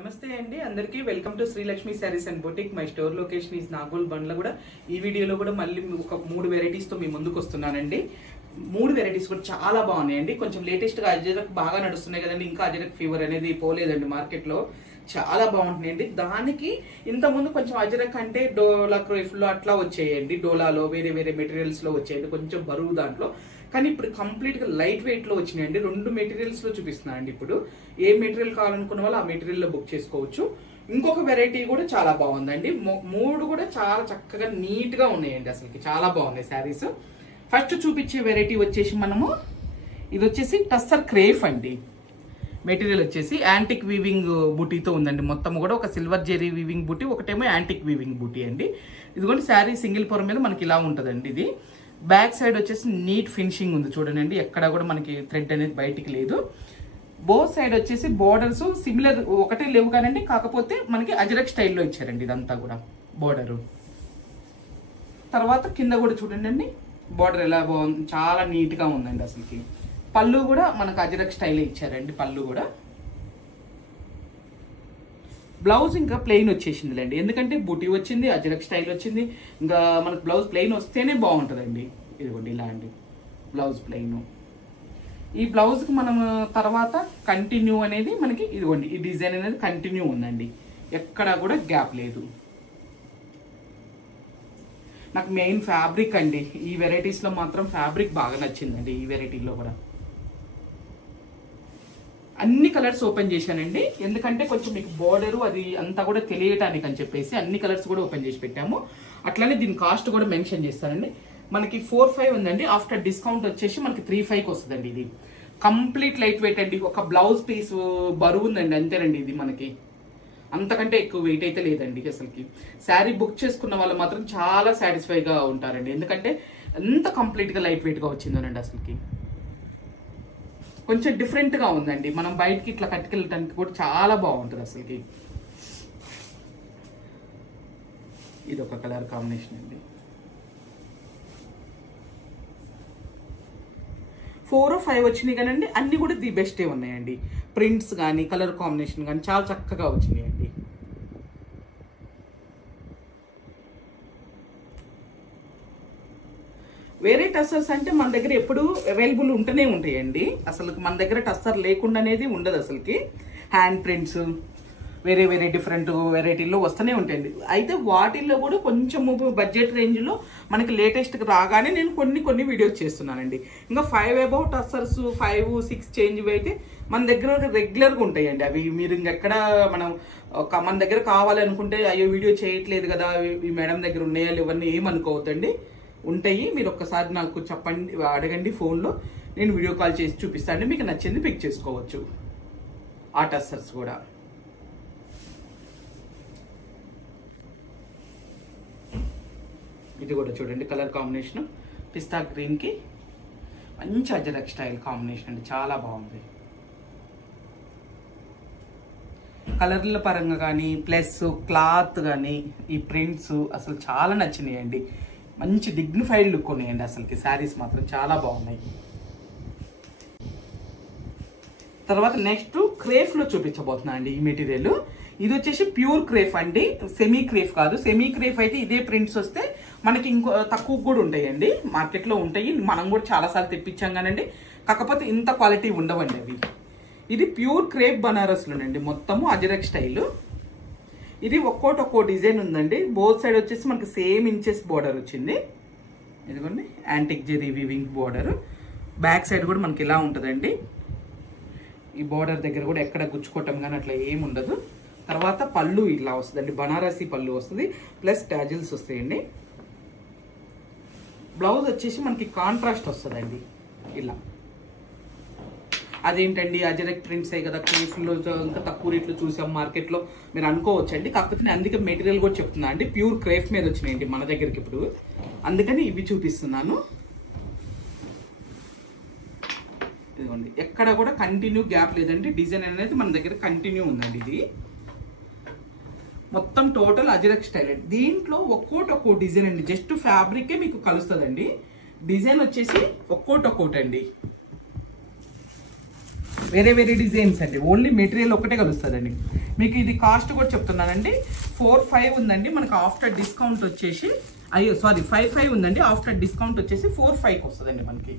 నమస్తే అండి అందరికీ welcome to Srilakshmi sarees and boutique. My store location is Nagole Bandla. కూడా ఈ వీడియోలో కూడా మళ్ళీ ఒక 3 వెరైటీస్తో మీ ముందుకు వస్తున్నానండి. 3 వెరైటీస్ కూడా చాలా బాగున్నాయండి. కొంచెం లేటెస్ట్గా అజరక్ బాగా నడుస్తున్నాయి కదండి. ఇంకా అజరక్ ఫీవర్ అనేది పోలేదండి మార్కెట్లో. చాలా బాగుంటున్నాయండి. దానికి ఇంతకుముందు కొంచెం అజరక్ అంటే డోలా క్రేఫ్లో అట్లా వచ్చేయండి, డోలాలో వేరే వేరే మెటీరియల్స్లో వచ్చేయండి, కొంచెం బరువు దాంట్లో. కానీ ఇప్పుడు కంప్లీట్గా లైట్ వెయిట్లో వచ్చినాయండి. 2 మెటీరియల్స్లో చూపిస్తున్నానండి. ఇప్పుడు ఏ మెటీరియల్ కావాలనుకున్న వాళ్ళు ఆ మెటీరియల్లో బుక్ చేసుకోవచ్చు. ఇంకొక వెరైటీ కూడా చాలా బాగుందండి. 3 కూడా చాలా చక్కగా నీట్గా ఉన్నాయండి. అసలుకి చాలా బాగున్నాయి శారీస్. ఫస్ట్ చూపించే వెరైటీ వచ్చేసి ఇది వచ్చేసి టస్సర్ క్రేఫ్ అండి. మెటీరియల్ వచ్చేసి యాంటిక్ వీవింగ్ బూటీతో ఉందండి. మొత్తం కూడా ఒక సిల్వర్ జెరీ వీవింగ్ బూటీ, ఒకటేమో యాంటిక్ వీవింగ్ బూటీ అండి. ఇదిగోండి శారీ సింగిల్ పొర మీద మనకి ఇలా ఉంటుందండి. ఇది బ్యాక్ సైడ్ వచ్చేసి నీట్ ఫినిషింగ్ ఉంది చూడండి. ఎక్కడ కూడా మనకి థ్రెడ్ అనేది బయటికి లేదు. బోత్ సైడ్ వచ్చేసి బోర్డర్స్ సిమిలర్ ఒకటే లేవు కానండి, కాకపోతే మనకి అజరక్ స్టైల్లో ఇచ్చారండి ఇదంతా కూడా బోర్డరు. తర్వాత కింద కూడా చూడండి బోర్డర్ ఎలా బాగుంది, చాలా నీట్గా ఉందండి. అసలుకి పళ్ళు కూడా మనకు అజరక్ స్టైల్లో ఇచ్చారండి. పళ్ళు కూడా బ్లౌజ్ ఇంకా ప్లెయిన్ వచ్చేసిందిలేండి. ఎందుకంటే బుటీ వచ్చింది, అజరక్ స్టైల్ వచ్చింది. ఇంకా మనకు బ్లౌజ్ ప్లెయిన్ వస్తేనే బాగుంటుందండి. ఇదిగోండి ఇలాంటి బ్లౌజ్ ప్లెయిన్. ఈ బ్లౌజ్కి మనం తర్వాత కంటిన్యూ అనేది మనకి ఇదిగోండి ఈ డిజైన్ అనేది కంటిన్యూ ఉందండి. ఎక్కడా కూడా గ్యాప్ లేదు. నాకు మెయిన్ ఫ్యాబ్రిక్ అండి. ఈ వెరైటీస్లో మాత్రం ఫ్యాబ్రిక్ బాగా నచ్చిందండి. ఈ వెరైటీలో కూడా అన్ని కలర్స్ ఓపెన్ చేశానండి. ఎందుకంటే కొంచెం మీకు బోర్డరు అది అంతా కూడా తెలియటానికి అని చెప్పేసి అన్ని కలర్స్ కూడా ఓపెన్ చేసి పెట్టాము. అట్లానే దీని కాస్ట్ కూడా మెన్షన్ చేస్తానండి. మనకి 4,500 ఉందండి. ఆఫ్టర్ డిస్కౌంట్ వచ్చేసి మనకి 3,500కి వస్తుందండి. ఇది కంప్లీట్ లైట్ వెయిట్ అండి. ఒక బ్లౌజ్ పీస్ బరువు ఉందండి అంతేనండి. ఇది మనకి అంతకంటే ఎక్కువ వెయిట్ అయితే లేదండి. అసలుకి శారీ బుక్ చేసుకున్న వాళ్ళు మాత్రం చాలా సాటిస్ఫైగా ఉంటారండి. ఎందుకంటే ఎంత కంప్లీట్గా లైట్ వెయిట్గా వచ్చిందోనండి. అసలుకి కొంచెం డిఫరెంట్గా ఉందండి. మనం బయటికి ఇట్లా కట్టుకెళ్ళడానికి కూడా చాలా బాగుంటుంది. అసలుకి ఇది ఒక కలర్ కాంబినేషన్ అండి. 4 or 5 వచ్చినాయి కానండి. అన్ని కూడా ది బెస్టే ఉన్నాయండి. ప్రింట్స్ కానీ కలర్ కాంబినేషన్ కానీ చాలా చక్కగా వచ్చినాయండి. వేరే టస్సర్స్ అంటే మన దగ్గర ఎప్పుడు అవైలబుల్ ఉంటూనే ఉంటాయండి. అసలు మన దగ్గర టస్సర్ లేకుండా అనేది ఉండదు. అసలుకి హ్యాండ్ ప్రింట్స్ వేరే వేరే డిఫరెంట్ వెరైటీల్లో వస్తూనే ఉంటాయండి. అయితే వాటిల్లో కూడా కొంచెం బడ్జెట్ రేంజ్లో మనకి లేటెస్ట్గా రాగానే నేను కొన్ని వీడియోస్ చేస్తున్నానండి. ఇంకా 5 అబౌవ్ టస్సర్స్ 5, 6 చేంజ్ అయితే మన దగ్గర రెగ్యులర్గా ఉంటాయండి. అవి మీరు ఇంకెక్కడ మన దగ్గర కావాలి అనుకుంటే అయ్యో వీడియో చేయట్లేదు కదా, ఈ మేడం దగ్గర ఉన్నాయా ఇవన్నీ ఏమనుకోవద్దండి. ఉంటాయి. మీరు ఒక్కసారి నాకు చెప్పండి, అడగండి ఫోన్లో, నేను వీడియో కాల్ చేసి చూపిస్తాను. మీకు నచ్చింది పిక్ చేసుకోవచ్చు. ఆ టస్సర్స్ కూడా ఇది కూడా చూడండి కలర్ కాంబినేషన్ పిస్తా గ్రీన్కి మంచి అజరక్ స్టైల్ కాంబినేషన్ అండి. చాలా బాగుంది. కలర్ల పరంగా కానీ ప్లస్ క్లాత్ కానీ ఈ ప్రింట్స్ అసలు చాలా నచ్చినాయండి. మంచి డిగ్నిఫైడ్ లుక్ ఉన్నాయండి. అసలుకి శారీస్ మాత్రం చాలా బాగున్నాయి. తర్వాత నెక్స్ట్ క్రేఫ్లో చూపించబోతున్నా అండి. ఈ మెటీరియల్ ఇది వచ్చేసి ప్యూర్ క్రేఫ్ అండి, సెమీ క్రేఫ్ కాదు. సెమీ క్రేఫ్ అయితే ఇదే ప్రింట్స్ వస్తే మనకి ఇంకో తక్కువ కూడా ఉంటాయండి. మార్కెట్లో ఉంటాయి, మనం కూడా చాలాసార్లు తెప్పించాం కానండి. కాకపోతే ఇంత క్వాలిటీ ఉండవండి అవి. ఇది ప్యూర్ క్రేప్ బనారస్లోనండి. మొత్తము అజరక్ స్టైల్. ఇది ఒక్కో డిజైన్ ఉందండి. బోత్ సైడ్ వచ్చేసి మనకి సేమ్ ఇంచెస్ బోర్డర్ వచ్చింది. ఇదిగోండి antique zari weaving border. Back side కూడా మనకి ఇలా ఉంటుందండి. ఈ బోర్డర్ దగ్గర కూడా ఎక్కడ గుచ్చుకోవటం కానీ అట్లా ఏమి ఉండదు. తర్వాత పళ్ళు ఇలా వస్తుందండి. బనారసి పళ్ళు వస్తుంది, ప్లస్ టాజిల్స్ వస్తాయండి. బ్లౌజ్ వచ్చేసి మనకి కాంట్రాస్ట్ వస్తుందండి ఇలా. అదేంటండి అజరక్ ప్రింట్స్ అయ్యి కదా, క్రేఫ్లో ఇంకా తక్కువ రేట్లో చూసాం మార్కెట్లో మీరు అనుకోవచ్చండి. కాకపోతే నేను అందుకే మెటీరియల్ కూడా చెప్తున్నా అండి. ప్యూర్ క్రేఫ్ మీద వచ్చినాయండి మన దగ్గరికి ఇప్పుడు, అందుకని ఇవి చూపిస్తున్నాను. ఇదిగోండి ఎక్కడ కూడా కంటిన్యూ గ్యాప్ లేదండి. డిజైన్ అనేది మన దగ్గర కంటిన్యూ ఉందండి. ఇది మొత్తం టోటల్ అజరక్ స్టైల్. దీంట్లో ఒక్కో డిజైన్ అండి. జస్ట్ ఫ్యాబ్రికే మీకు కలుస్తుందండి. డిజైన్ వచ్చేసి ఒక్కోటండి. వేరే వేరే డిజైన్స్ అండి. ఓన్లీ మెటీరియల్ ఒకటే కలుస్తుందండి. మీకు ఇది కాస్ట్ కూడా చెప్తున్నానండి, 4,500 ఉందండి మనకు ఆఫ్టర్ డిస్కౌంట్ వచ్చేసి. అయ్యో సారీ, 5,500 ఉందండి, ఆఫ్టర్ డిస్కౌంట్ వచ్చేసి 4,500కి వస్తుందండి మనకి.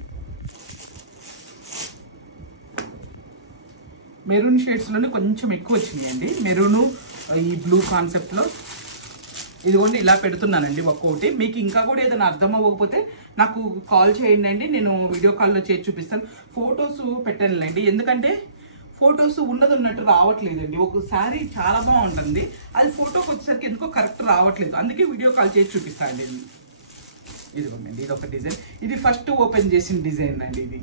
మెరూన్ షేడ్స్లోనే కొంచెం ఎక్కువ వచ్చినాయండి, మెరూను ఈ బ్లూ కాన్సెప్ట్లో. ఇదిగోండి ఇలా పెడుతున్నానండి ఒక్కొక్కటి. మీకు ఇంకా కూడా ఏదైనా అర్థం అవ్వకపోతే నాకు కాల్ చేయండి అండి, నేను వీడియో కాల్లో చేసి చూపిస్తాను. ఫొటోస్ పెట్టానులేండి, ఎందుకంటే ఫొటోస్ ఉన్నట్టు రావట్లేదండి. ఒకసారి చాలా బాగుంటుంది, అది ఫోటోకి వచ్చేసరికి ఎందుకో కరెక్ట్ రావట్లేదు, అందుకే వీడియో కాల్ చేసి చూపిస్తానండి. ఇదిగోండి ఇది ఒక డిజైన్, ఇది ఫస్ట్ ఓపెన్ చేసిన డిజైన్ అండి ఇది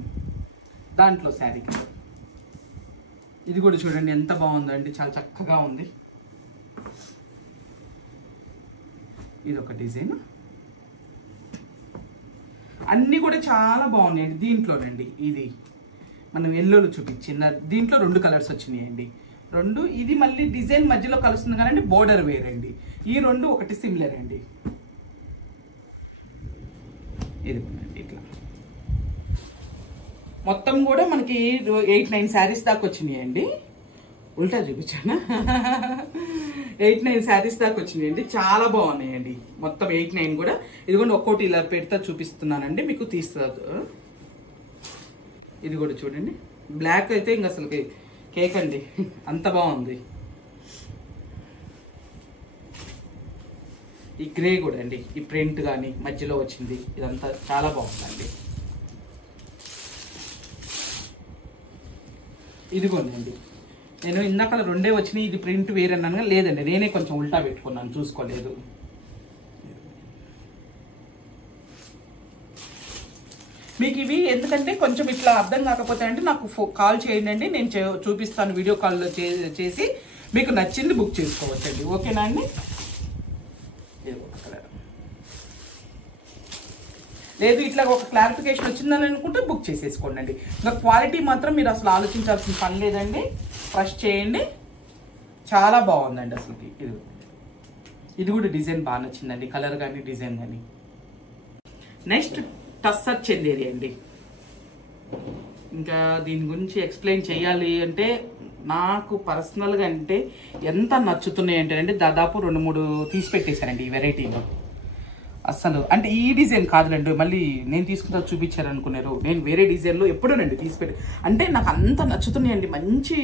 దాంట్లో శారీకి. ఇది కూడా చూడండి ఎంత బాగుందండి, చాలా చక్కగా ఉంది. ఇది ఒక డిజైన్, అన్నీ కూడా చాలా బాగున్నాయండి దీంట్లోనండి. ఇది మనం ఎల్లోలో చూపించిన దీంట్లో 2 కలర్స్ వచ్చినాయండి, 2. ఇది మళ్ళీ డిజైన్ మధ్యలో కలుస్తుంది కానీ బోర్డర్ వేర్ అండి. ఈ 2 ఒకటి సిమిలర్ అండి. ఇది ఇట్లా మొత్తం కూడా మనకి 8-9 శారీస్ దాకా వచ్చినాయండి. ఉల్టా చూపించానా, 8-9 శారీస్ దాకా వచ్చినాయండి, చాలా బాగున్నాయండి మొత్తం 8-9 కూడా. ఇదిగోండి ఒక్కోటి ఇలా పెడతా చూపిస్తున్నానండి, మీకు తీస్తుంది. ఇది కూడా చూడండి, బ్లాక్ అయితే ఇంక అసలు కేక్ అండి, అంత బాగుంది. ఈ గ్రే కూడా అండి, ఈ ప్రింట్ కానీ మధ్యలో వచ్చింది, ఇదంతా చాలా బాగుందండి. ఇదిగోండి నేను ఇందాక 2 వచ్చినాయి, ఇది ప్రింట్ వేరే అన్నాను, లేదండి నేనే కొంచెం ఉల్టా పెట్టుకున్నాను, చూసుకోలేదు. మీకు ఇవి ఎందుకంటే కొంచెం ఇట్లా అర్థం కాకపోతే అంటే నాకు కాల్ చేయండి అండి, నేను చూపిస్తాను వీడియో కాల్లో చేసి మీకు నచ్చింది బుక్ చేసుకోవచ్చండి. ఓకేనా అండి. లేదు ఇట్లా ఒక క్లారిఫికేషన్ వచ్చిందని అనుకుంటే బుక్ చేసేసుకోండి అండి. ఇంకా క్వాలిటీ మాత్రం మీరు అసలు ఆలోచించాల్సిన పని లేదండి, ట్రస్ట్ చేయండి, చాలా బాగుందండి అసలు. ఇది కూడా డిజైన్ బాగా నచ్చిందండి, కలర్ కానీ డిజైన్ కానీ. నెక్స్ట్ టస్సర్ చందేరి అండి. ఇంకా దీని గురించి ఎక్స్ప్లెయిన్ చేయాలి అంటే నాకు పర్సనల్గా అంటే ఎంత నచ్చుతున్నాయి అంటే దాదాపు 2-3 తీసి పెట్టేశారండి ఈ వెరైటీలో. అసలు అంటే ఈ డిజైన్ కాదులండి, మళ్ళీ నేను తీసుకుంటా చూపించారు అనుకున్నారు, నేను వేరే డిజైన్లో ఎప్పుడోనండి తీసిపెట్టి. అంటే నాకు అంత నచ్చుతున్నాయండి, మంచి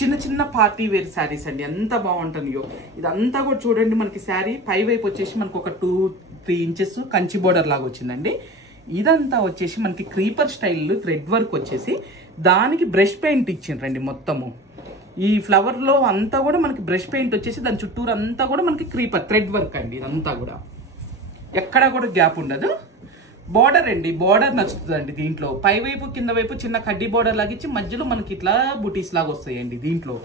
చిన్న పార్టీ వేర్ శారీస్ అండి, ఎంత బాగుంటుందో. ఇదంతా కూడా చూడండి, మనకి శారీ పై వైపు వచ్చేసి మనకు ఒక 2-3 ఇంచెస్ కంచి బోర్డర్ లాగా వచ్చిందండి. ఇదంతా వచ్చేసి మనకి క్రీపర్ స్టైల్ థ్రెడ్ వర్క్ వచ్చేసి దానికి బ్రష్ పెయింట్ ఇచ్చిండ్రండి మొత్తము. ఈ ఫ్లవర్లో అంతా కూడా మనకి బ్రష్ పెయింట్ వచ్చేసి దాని చుట్టూరు అంతా కూడా మనకి క్రీపర్ థ్రెడ్ వర్క్ అండి, ఇదంతా కూడా ఎక్కడా కూడా గ్యాప్ ఉండదు. బార్డర్ అండి, బార్డర్ నచ్చుతుందండి దీంట్లో, పై వైపు కింద వైపు చిన్న కడ్డీ బార్డర్ లాగా ఇచ్చి మధ్యలో మనకి ఇట్లా బుటీస్ లాగా వస్తాయండి దీంట్లో.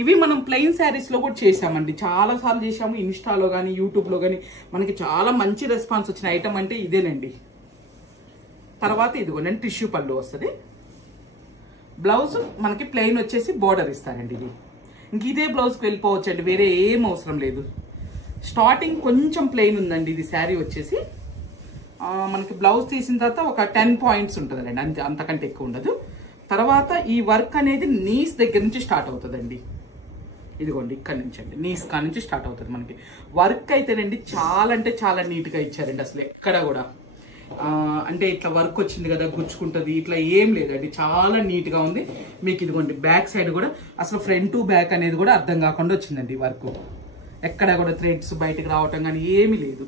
ఇవి మనం ప్లెయిన్ శారీస్లో కూడా చేసామండి, చాలాసార్లు చేసాము, ఇన్స్టాలో కానీ యూట్యూబ్లో కానీ మనకి చాలా మంచి రెస్పాన్స్ వచ్చిన ఐటమ్ అంటే ఇదేనండి. తర్వాత ఇదిగోండి టిష్యూ పళ్ళు వస్తుంది, బ్లౌజ్ మనకి ప్లెయిన్ వచ్చేసి బార్డర్ ఇస్తారండి. ఇది ఇంక ఇదే బ్లౌజ్కి వెళ్ళిపోవచ్చు అండి, వేరే ఏం అవసరం లేదు. స్టార్టింగ్ కొంచెం ప్లెయిన్ ఉందండి ఇది శారీ వచ్చేసి, మనకి బ్లౌజ్ తీసిన తర్వాత ఒక 10 పాయింట్స్ ఉంటుందండి, అంతకంటే ఎక్కువ ఉండదు. తర్వాత ఈ వర్క్ అనేది నీస్ దగ్గర నుంచి స్టార్ట్ అవుతుందండి. ఇదిగోండి ఇక్కడ నుంచి అండి, నీస్ కా నుంచి స్టార్ట్ అవుతుంది మనకి వర్క్ అయితేనండి. చాలా అంటే చాలా నీట్గా ఇచ్చారండి, అసలు ఎక్కడ కూడా అంటే ఇట్లా వర్క్ వచ్చింది కదా గుచ్చుకుంటుంది ఇట్లా ఏం లేదండి, చాలా నీట్గా ఉంది. మీకు ఇదిగోండి బ్యాక్ సైడ్ కూడా అసలు ఫ్రంట్ టు బ్యాక్ అనేది కూడా అర్థం కాకుండా వచ్చిందండి వర్క్, ఎక్కడ కూడా థ్రెడ్స్ బయటకు రావటం కానీ ఏమీ లేదు.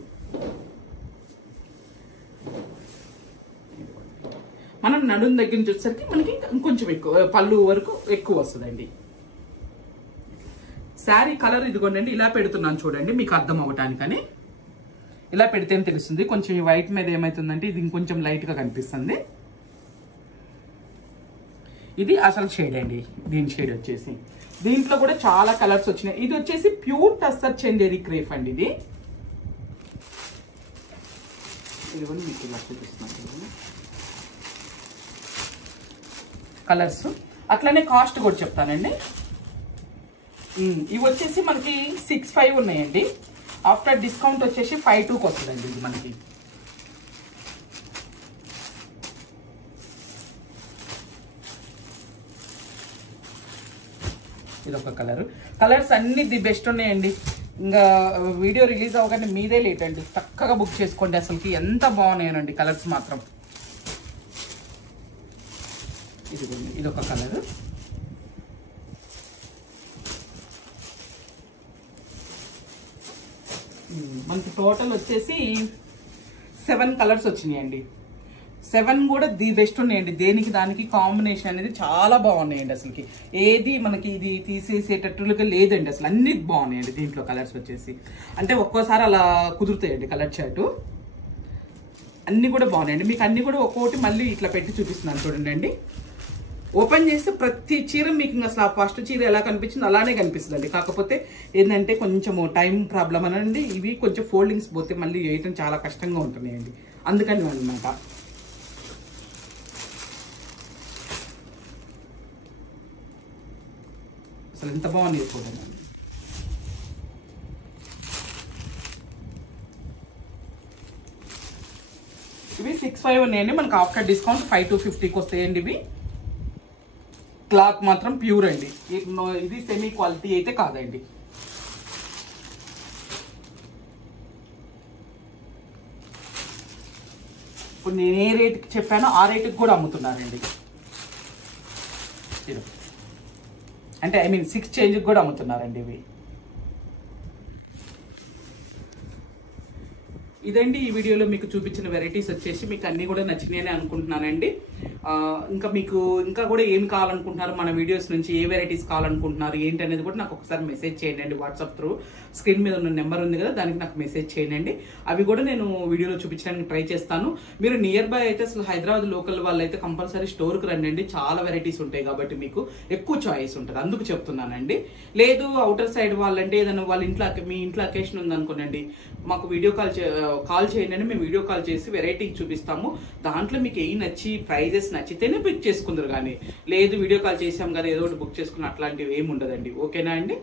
మనం నడుం దగ్గర నుంచి వచ్చేసరికి మనకి ఇంకొంచెం ఎక్కువ పళ్ళు వరకు ఎక్కువ వస్తుందండి. శారీ కలర్ ఇదిగోండి ఇలా పెడుతున్నాను చూడండి మీకు అర్థం అవ్వటానికని. ఇలా పెడితేనే తెలుస్తుంది, కొంచెం ఈ వైట్ మీద ఏమవుతుందంటే ఇది ఇంకొంచెం లైట్గా కనిపిస్తుంది. ఇది అసలు షేడ్ అండి, దీని షేడ్ వచ్చేసి దీంట్లో కూడా చాలా కలర్స్ వచ్చినాయి. ఇది వచ్చేసి ప్యూర్ టస్సర్ చందేరి క్రేప్ అండి. ఇది కూడా మీకు ఇలా చూపిస్తున్నాను కలర్స్. అట్లనే కాస్ట్ కూడా చెప్తానండి. ఇవి వచ్చేసి మనకి 6,500 ఉన్నాయండి, ఆఫ్టర్ డిస్కౌంట్ వచ్చేసి 5,200కి వస్తుందండి ఇది మనకి. ఇది ఒక కలర్. కలర్స్ అన్ని ది బెస్ట్ ఉన్నాయండి. ఇంకా వీడియో రిలీజ్ అవ్వగానే మీదే లేట్ అండి, చక్కగా బుక్ చేసుకోండి. అసలుకి ఎంత బాగున్నాయనండి కలర్స్ మాత్రం. ఇది ఒక కలర్. మనకి టోటల్ వచ్చేసి 7 కలర్స్ వచ్చినాయండి. 7 కూడా ది బెస్ట్ ఉన్నాయండి. దేనికి దానికి కాంబినేషన్ అనేది చాలా బాగున్నాయండి. అసలుకి ఏది మనకి ఇది తీసేసేటట్టుగా లేదండి, అసలు అన్ని బాగున్నాయండి. దీంట్లో కలర్స్ వచ్చేసి అంటే ఒక్కోసారి అలా కుదురుతాయండి కలర్ చార్ట్. అన్ని కూడా బాగున్నాయండి. మీకు అన్ని కూడా ఒక్కొక్కటి మళ్ళీ ఇట్లా పెట్టి చూపిస్తున్నాను చూడండి అండి. ఓపెన్ చేస్తే ప్రతి చీర మీకు అసలు ఆ ఫస్ట్ చీర ఎలా కనిపించిందో అలానే కనిపిస్తుందండి. కాకపోతే ఏంటంటే కొంచెము టైం ప్రాబ్లం అనండి, ఇవి కొంచెం ఫోల్డింగ్స్ పోతే మళ్ళీ వేయటం చాలా కష్టంగా ఉంటున్నాయండి, అందుకని అనమాట. అసలు ఎంత బాగుంది చూడండి. ఇవి 6,500 ఉన్నాయండి. మనకు ఆఫ్టర్ డిస్కౌంట్ 5,250కి వస్తాయండి. ఇవి క్లాత్ మాత్రం ప్యూర్ అండి, ఇది సెమీ క్వాలిటీ అయితే కాదండి. ఇప్పుడు నేను ఏ రేటుకి చెప్పానో ఆ రేటుకి కూడా అమ్ముతున్నారండి. అంటే ఐ మీన్ 6 చేంజ్కి కూడా అమ్ముతున్నారండి ఇవి. ఇదండి ఈ వీడియోలో మీకు చూపించిన వెరైటీస్ వచ్చేసి మీకు అన్నీ కూడా నచ్చినాయని అనుకుంటున్నానండి. ఇంకా మీకు ఇంకా కూడా ఏమి కావాలనుకుంటున్నారు, మన వీడియోస్ నుంచి ఏ వెరైటీస్ కావాలనుకుంటున్నారు ఏంటి అనేది కూడా నాకు ఒకసారి మెసేజ్ చేయండి. వాట్సాప్ త్రూ స్క్రీన్ మీద ఉన్న నెంబర్ ఉంది కదా, దానికి నాకు మెసేజ్ చేయండి. అవి కూడా నేను వీడియోలో చూపించడానికి ట్రై చేస్తాను. మీరు నియర్ బై అయితే అసలు హైదరాబాద్ లోకల్ వాళ్ళు అయితే కంపల్సరీ స్టోర్కి రండి. చాలా వెరైటీస్ ఉంటాయి కాబట్టి మీకు ఎక్కువ చాయిస్ ఉంటుంది, అందుకు చెప్తున్నానండి. లేదు అవుటర్ సైడ్ వాళ్ళంటే ఏదైనా వాళ్ళ ఇంట్లో మీ ఇంట్లో అకేషన్ ఉందనుకోనండి, మాకు వీడియో కాల్ చేయండి, మేము వీడియో కాల్ చేసి వెరైటీ చూపిస్తాము. దాంట్లో మీకు ఏ నచ్చి ప్రైజెస్ నచ్చితేనే బుక్ చేసుకుందరు, కానీ లేదు వీడియో కాల్ చేసాం కదా ఏదో ఒకటి బుక్ చేసుకుని అట్లాంటివి ఏమి ఉండదండి. ఓకేనా అండి?